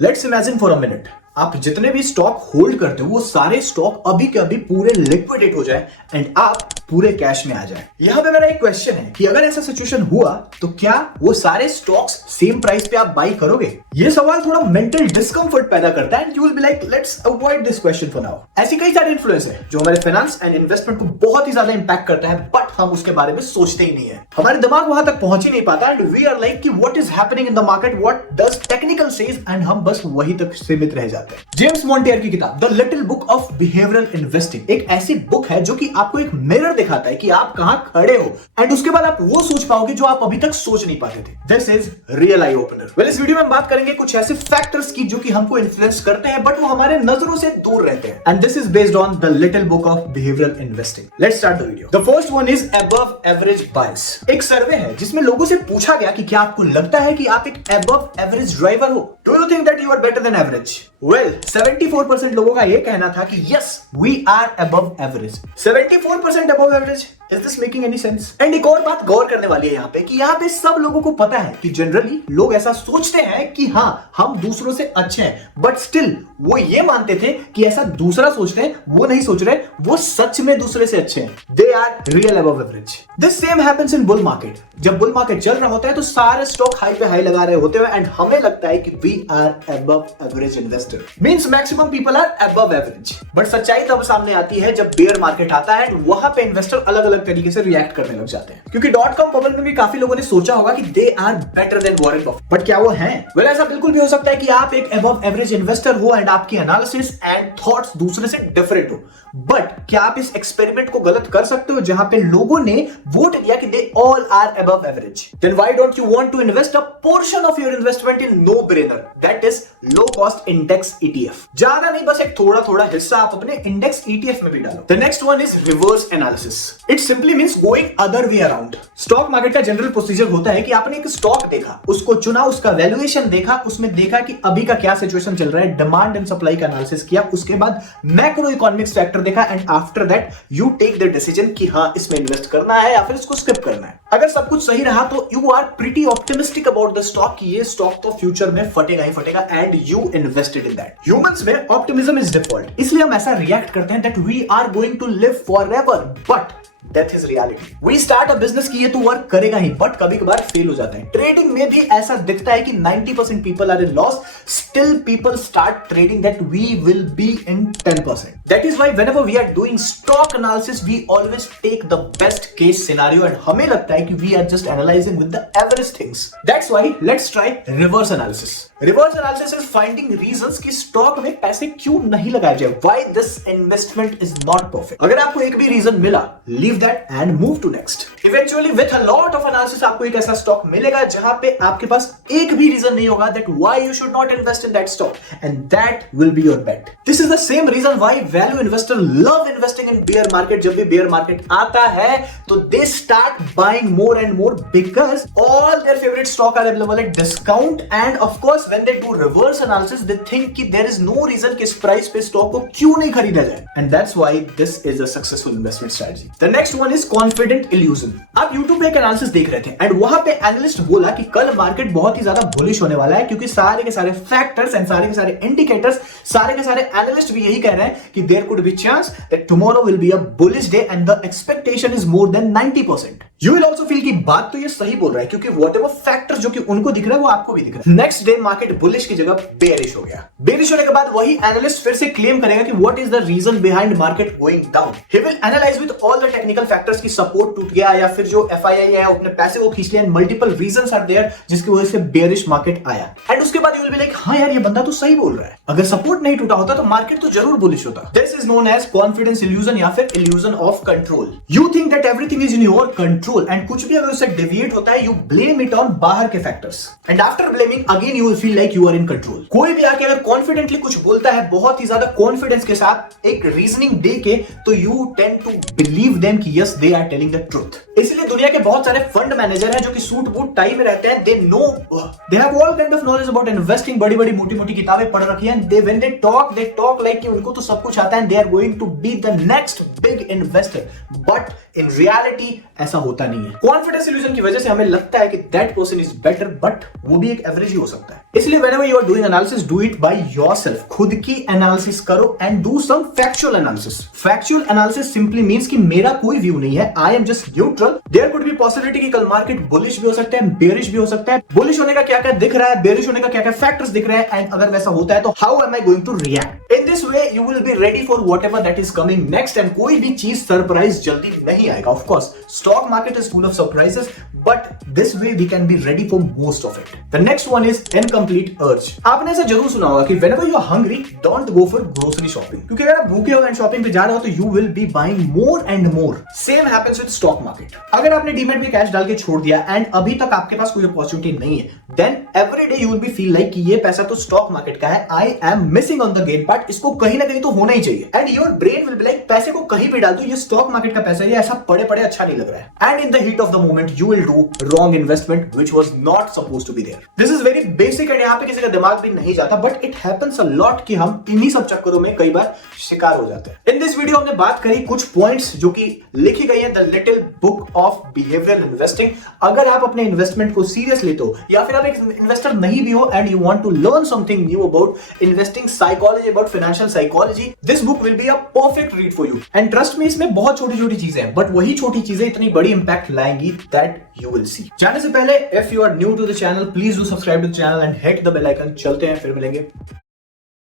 Let's imagine for a minute, आप जितने भी स्टॉक होल्ड करते हो वो सारे स्टॉक अभी के अभी पूरे लिक्विडेट हो जाए एंड आप पूरे कैश में आ जाए। यहां पे मेरा एक क्वेश्चन है कि अगर ऐसा सिचुएशन हुआ तो क्या वो सारे स्टॉक्स सेम प्राइस पे आप बाई करोगे? ये सवाल थोड़ा मेंटल डिस्कंफर्ट पैदा करता है and you will be like let's avoid this question for now. ऐसी कई सारे इन्फ्लुएंस है जो हमारे फाइनेंस एंड इन्वेस्टमेंट को बहुत ही ज्यादा इंपैक्ट करता है, बट हम उसके बारे में सोचते ही नहीं है। हमारे दिमाग वहां तक पहुंच ही नहीं पाता एंड वी आर लाइक कि what is happening in the market, what does technical says, and हम बस वही तक सीमित रह जाते हैं। जेम्स मॉन्टेयर की किताब the little book of behavioural investing एक ऐसी बुक है जो कि आपको एक मिरर दिखाता है कि आप कहां खड़े हो एंड उसके बाद आप वो सोच पाओगे जो आप अभी तक सोच नहीं पाते थे। This is real eye opener. Well, इस वीडियो में हम बात करेंगे कुछ ऐसे फैक्टर्स की जो कि हमको इन्फ्लुएंस करते हैं बट वो हमारे नजरों से दूर रहते हैं, and this is based on the little book of behavioural investing. Let's start the video. The first one is above average bias. एक सर्वे है जिसमें लोगों से पूछा गया कि क्या आपको लगता है कि आप एक अबव एवरेज ड्राइवर हो? Do you think that you are better than average? Well, 74% लोगों का यह कहना था कि yes we are above average. 74% above average. Is this making any sense? And एक और बात गौर करने वाली है यहाँ पे कि यहाँ पे सब लोगों को पता है कि जनरली लोग ऐसा सोचते हैं कि हाँ हम दूसरों से अच्छे हैं, बट स्टिल वो ये मानते थे कि ऐसा दूसरा सोचते हैं, वो नहीं सोच रहे वो सच में दूसरे से अच्छे हैं। They are real above average. This same happens in bull market. जब बुल मार्केट चल रहा होता है तो सारे स्टॉक हाई पे हाई लगा रहे होते हैं एंड हमें लगता है कि we are above average investor, means maximum people are above average. But सच्चाई तब सामने आती है जब बेयर मार्केट आता है एंड वहां पे इन्वेस्टर अलग अलग तरीके से रिएक्ट करने लग जाते हैं। क्योंकि .com बबल में भी काफी लोगों ने सोचा होगा कि they are better than Warren Buffett, but क्या वो हैं? वेल, ऐसा बिल्कुल भी हो सकता है कि आप एक अबव एवरेज इन्वेस्टर हो एंड आपकी एनालिसिस एंड थॉट्स दूसरे से डिफरेंट हो, बट क्या आप इस एक्सपेरिमेंट को गलत कर सकते हो जहां पे लोगों ने वोट दिया कि they all are above average? Then why don't you want to invest a portion of your investment in no brainer, that is low cost index ETF? ज्यादा नहीं, बस एक थोड़ा थोड़ा हिस्सा आप अपने इंडेक्स ETF में भी डालो। The next one is reverse analysis. It simply means going other way around. Stock market का जनरल प्रोसीजर होता है कि आपने एक स्टॉक देखा, उसको चुना, उसका वैल्यूएशन देखा, उसमें देखा कि अभी का क्या सिचुएशन चल रहा है, डिमांड एंड सप्लाई का एनालिसिस किया, उसके बाद मैक्रो इकोनॉमिक्स फैक्टर देखा and after that you take the decision कि हाँ इसमें इन्वेस्ट करना है या फिर इसको स्किप करना है। अगर सब कुछ सही रहा तो you are pretty optimistic about the stock कि ये स्टॉक तो फ्यूचर में फटेगा ही फटेगा and you invested in that. Humans में ऑप्टिमिज्म इज डिफॉल्ट, इसलिए हम ऐसा रिएक्ट करते हैं that we are going to live forever, but That is reality. We start a business कि ये तो वर्क करेगा ही, बट कभी कभार फेल हो जाता है। ट्रेडिंग में भी ऐसा दिखता है कि 90% people are in loss, still people start trading that we will be in 10%. That is why whenever we are doing stock analysis, we always take the best case scenario and हमें लगता है कि we are just analyzing with the average things. That's why let's try reverse analysis. Reverse analysis is finding reasons कि stock में पैसे क्यों नहीं लगाए जाए, why this investment is not perfect. अगर आपको एक भी रीजन मिला, leave that and move to next. Eventually with a lot of analysis आपको एक ऐसा स्टॉक मिलेगा जहां पे आपके पास एक भी रीजन नहीं होगा that why you should not invest in that stock, and that will be your bet. This is the same reason why value investor love investing in bear market. जब भी bear market आता है तो they start buying more and more because all their favorite stock are available at discount, and of course when they do reverse analysis they think कि there is no reason कि इस price पे stock को क्यों नहीं खरीदा जाए, and that's why this is a successful investment strategy. The next one is confident illusion. आप YouTube पे एक एनालिसिस देख रहे थे एंड वहां पे एनालिस्ट बोला कि कल मार्केट बहुत ही ज्यादा बुलिश होने वाला है क्योंकि सारे के सारे फैक्टर्स एंड सारे के सारे इंडिकेटर्स, सारे के सारे एनालिस्ट भी यही कह रहे हैं कि there could be chance that tomorrow will be a bullish day and the expectation is more than 90%. You will also feel कि बात तो ये सही बोल रहा है क्योंकि व्हाटएवर फैक्टर जो कि उनको दिख रहा है वो आपको भी दिख रहा है. नेक्स्ट डे मार्केट बुलिश की जगह बेयरिश हो गया. बेयरिश होने के बाद वही एनालिस्ट फिर से क्लेम करेगा कि what is the reason behind market going down. He will analyse with all the technical factors की सपोर्ट टूट गया या फिर जो FII है अपने पैसे को खींच लिया, मल्टीपल रीजंस आर देयर जिसकी वजह से बेयरिश मार्केट आया. एंड उसके बाद यू विल बी लाइक हाँ यार ये बंदा तो सही बोल रहा है, अगर सपोर्ट नहीं टूटा होता तो मार्केट तो जरूर बुलिश होता. This is known as confidence illusion या फिर illusion of control. You think that everything is in your control and कुछ भी अगर उससे डेविएट होता है यू ब्लेम इट ऑन बाहर के factors and after blaming again you will feel like you are in control. कोई भी आके अगर कॉन्फिडेंटली कुछ बोलता है बहुत ही ज्यादा कॉन्फिडेंस के साथ एक रीजनिंग दे के तो you tend to believe them कि yes they are telling the truth. इसलिए दुनिया के बहुत सारे फंड मैनेजर हैं जो कि सूट बूट टाई में रहते हैं. They know they have all kind of knowledge about investing, बड़ी बड़ी मोटी मोटी किताबें पढ़ रखी हैं. They when they talk like कि उनको तो सब कुछ आता है. They are going to be the next big investor, but in reality ऐसा होता होता नहीं है। कॉन्फिडेंस इल्यूजन की वजह से हमें लगता है कि that person is better, but वो भी एक एवरेज ही हो सकता है। इसलिए whenever you are doing analysis, do it by yourself. खुद की एनालिसिस करो and do some factual analysis. Factual analysis simply means कि मेरा कोई व्यू नहीं है, I am just neutral. There could be possibility कि कल मार्केट बुलिश भी हो सकता है, बेरिश भी हो सकता है। बुलिश होने का क्या क्या दिख रहा है, बेरिश होने का क्या क्या फैक्टर्स दिख रहे हैं, एंड अगर वैसा होता है तो how am I going to react. In this way you will be ready for whatever that is coming next, and कोई भी चीज सरप्राइज जल्दी नहीं आएगा। Of course stock market is full of surprises, but this way we can be ready for most of it. The next one is incomplete urge. आपने ऐसा जरूर सुना होगा कि whenever you are hungry, don't go for grocery shopping. क्योंकि अगर आप भूखे हो एंड शॉपिंग पे जा रहे हो तो you will be buying more and more. Same happens with stock market. अगर आपने डीमैट में कैश डाल के छोड़ दिया एंड अभी तक आपके पास कोई अपॉर्चुनिटी नहीं है, then every day you will be feel like कि ये पैसा तो स्टॉक मार्केट का है, I am missing on the gain part, इसको कहीं ना कहीं तो होना ही चाहिए। And your brain will be like पैसे को कहीं भी डाल दो, ये स्टॉक मार्केट का पैसा है, ये ऐसा पड़े पड़े अच्छा नहीं लग रहा है। And in the heat of the moment you will do wrong investment which was not supposed to be there. This is very basic and यहाँ पे किसी का दिमाग भी नहीं जाता, but it happens a lot कि हम इन्हीं सब चक्करों में कई बार शिकार हो जाते हैं। In this video हमने बात करी कुछ पॉइंट्स जो कि लिखी गई है the little book of behavioural investing. अगर आप अपने इन्वेस्टमेंट को सीरियस लेते हो या फिर आप एक इन्वेस्टर नहीं भी हो and you want to learn something new about investing psychology, about financial psychology, this book will be a perfect read for you. And trust me, इसमें बहुत छोटी छोटी चीजें हैं, बट वही छोटी चीजें इतनी बड़ी इंपैक्ट लाएंगी दैट यू विल सी। जाने से पहले if you are new to the channel, please do subscribe to the channel and hit the bell icon. चलते हैं, फिर मिलेंगे।